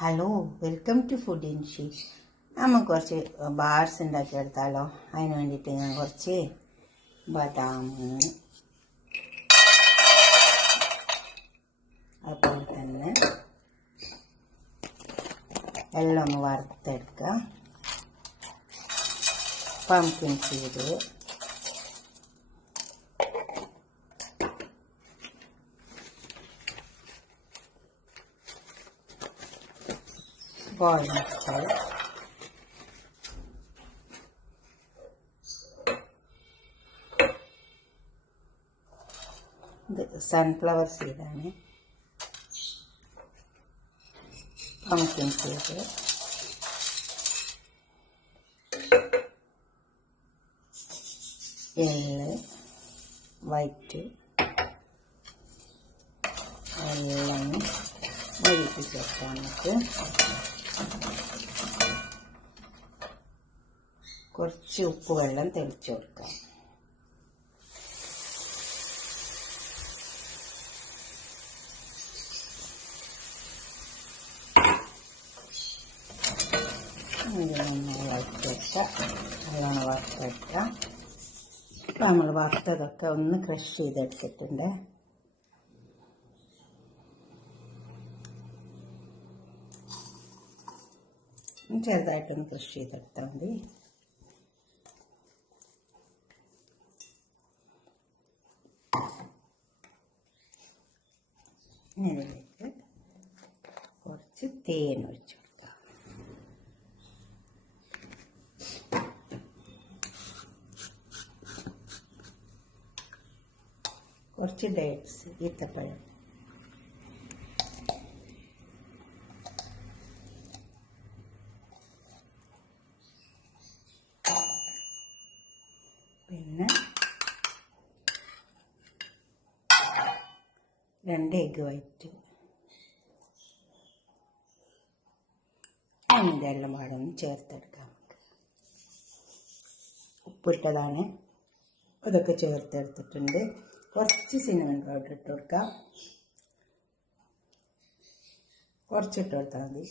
Hello, welcome to food in she. നമുക്ക് കുറച്ച് bars ഉണ്ടാക്കിയെടുത്താലോ? അതിന് വേണ്ടിയിട്ട് ഞാൻ കുറച്ച് ബദാം, അതുപോലെ തന്നെ എല്ലാം ഒന്ന് വറുത്തെടുക്കുക. പംകിൻ സീഡ്, വാൾനട്ട്സ്, ഇത് സൺഫ്ലവർ സീഡാണ്, പംകിൻ സീഡ്, എള്ള്, വൈറ്റ്, എല്ലാം ഒഴിപ്പിച്ചെടുക്കാം. നമുക്ക് കുറച്ച് ഉപ്പ് വെള്ളം തെളിച്ചു കൊടുക്കാം. നല്ലോണം വറുത്തെടുക്കാം. ഇപ്പം നമ്മൾ വറുത്തതൊക്കെ ഒന്ന് ക്രഷ് ചെയ്തെടുത്തിട്ടുണ്ട്. ചെറുതായിട്ടൊന്ന് ക്രഷ് ചെയ്തെടുത്താൽ മതി. ഇതിലേക്ക് കുറച്ച് തേൻ ഒഴിച്ചു കൊടുക്കാം. കുറച്ച് ഡേറ്റ്സ്, ഈത്തപ്പഴം, പിന്നെ 2 എഗ് വൈറ്റ്. ഇതെല്ലാം പാടൊന്ന് ചേർത്തെടുക്കാം. ഉപ്പിട്ടതാണ്, അതൊക്കെ ചേർത്തെടുത്തിട്ടുണ്ട്. കുറച്ച് സിനമൺ പൗഡർ ഇട്ട് കൊടുക്കാം. കുറച്ചിട്ട് കൊടുത്താൽ മതി.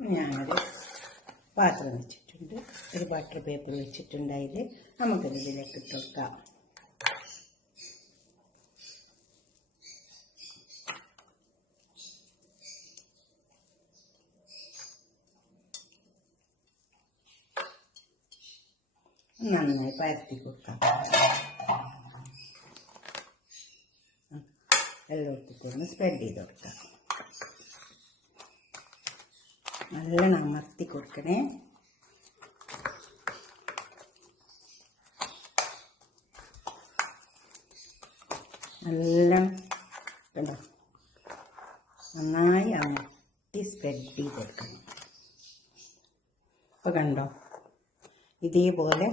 ഞാനൊരു പാത്രം വെച്ചിട്ടുണ്ട്, ഒരു ബട്ടർ പേപ്പർ വെച്ചിട്ടുണ്ട്. അതിൽ നമുക്കിതിലേക്ക് ഇട്ട് കൊടുക്കാം. നന്നായി പരത്തി കൊടുക്കാം. എല്ലായിടത്തേക്കൊന്ന് സ്പ്രെഡ് ചെയ്ത് കൊടുക്കാം. നല്ലോണം അമർത്തി കൊടുക്കണേ. നല്ലോണം കണ്ടോ, നന്നായി അമർത്തി സ്പ്രെഡ് ചെയ്ത് കൊടുക്കണം. അപ്പോൾ കണ്ടോ, ഇതേപോലെ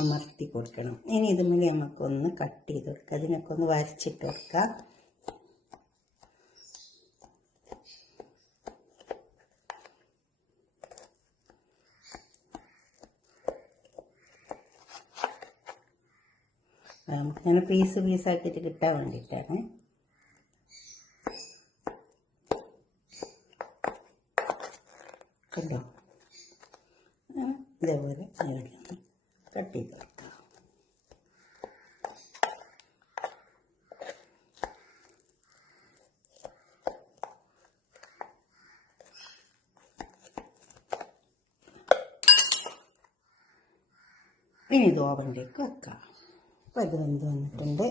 അമർത്തി കൊടുക്കണം. ഇനി ഇതുമേലെ നമുക്കൊന്ന് കട്ട് ചെയ്ത് കൊടുക്കാം. അതിനൊക്കെ ഒന്ന് വരച്ചിട്ട് കൊടുക്കാം. നമുക്കിങ്ങനെ പീസാക്കിയിട്ട് കിട്ടാൻ വേണ്ടിയിട്ടാണ്. കണ്ടോ, ഇതേപോലെ ഒന്ന് കട്ട് ചെയ്ത് കൊടുക്കാം. ഇനി ഇത് ഓവനിലേക്ക് വെക്കാം. അപ്പോൾ ഇത് വെന്ത് വന്നിട്ടുണ്ട്.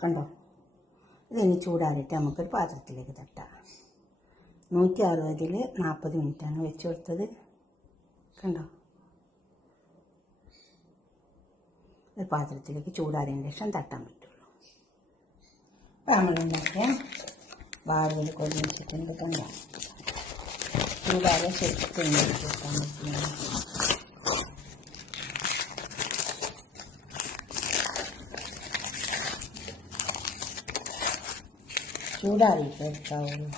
കണ്ടോ, ഇതിനി ചൂടാറിയിട്ട് നമുക്കൊരു പാത്രത്തിലേക്ക് തട്ടാം. 160-ൽ 40 മിനിറ്റാണ് വെച്ച് കൊടുത്തത്. കണ്ടോ, ഒരു പാത്രത്തിലേക്ക് ചൂടാറിയതിന് ശേഷം തട്ടാൻ പറ്റുള്ളൂ. അപ്പോൾ നമ്മളുണ്ടാക്കിയ ബാറിൽ കൊണ്ടു വെച്ചിട്ടുണ്ട്. കണ്ടോ, ചൂടാതെ ശരിക്കും വെക്കാൻ പറ്റുന്നു. ചൂടാറിയിട്ട് എടുക്കാവുള്ളൂ.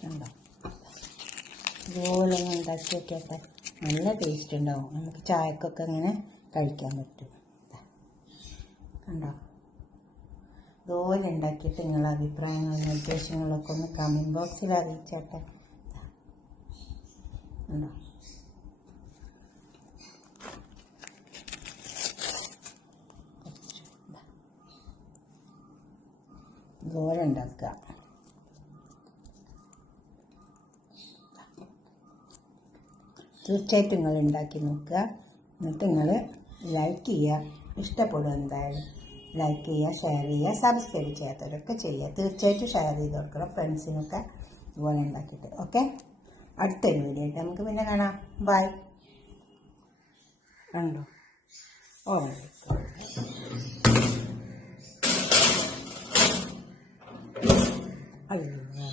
കണ്ടോ, ഇതുപോലെ ഒന്ന് ഉണ്ടാക്കി വെക്കട്ടെ. നല്ല ടേസ്റ്റ് ഉണ്ടാവും. നമുക്ക് ചായക്കൊക്കെ അങ്ങനെ കഴിക്കാൻ പറ്റും. കണ്ടോ, ഇതുപോലെ ഉണ്ടാക്കിയിട്ട് നിങ്ങളുടെ അഭിപ്രായങ്ങളും നിർദ്ദേശങ്ങളൊക്കെ ഒന്ന് കമൻറ്റ് ബോക്സിൽ അറിയിച്ചേട്ടെ. കണ്ടോ, ഇതുപോലെ ഉണ്ടാക്കുക. തീർച്ചയായിട്ടും നിങ്ങൾ ഉണ്ടാക്കി നോക്കുക. എന്നിട്ട് നിങ്ങൾ ലൈക്ക് ചെയ്യുക. ഇഷ്ടപ്പെടും എന്തായാലും. ലൈക്ക് ചെയ്യുക, ഷെയർ ചെയ്യുക, സബ്സ്ക്രൈബ് ചെയ്യാത്തവരൊക്കെ ചെയ്യുക. തീർച്ചയായിട്ടും ഷെയർ ചെയ്ത് കൊടുക്കണം ഫ്രണ്ട്സിനൊക്കെ ഇതുപോലെ ഉണ്ടാക്കിയിട്ട്. ഓക്കെ, അടുത്തൊരു വീഡിയോ ആയിട്ട് നമുക്ക് പിന്നെ കാണാം. ബൈ. കണ്ടോ, അയ്യോ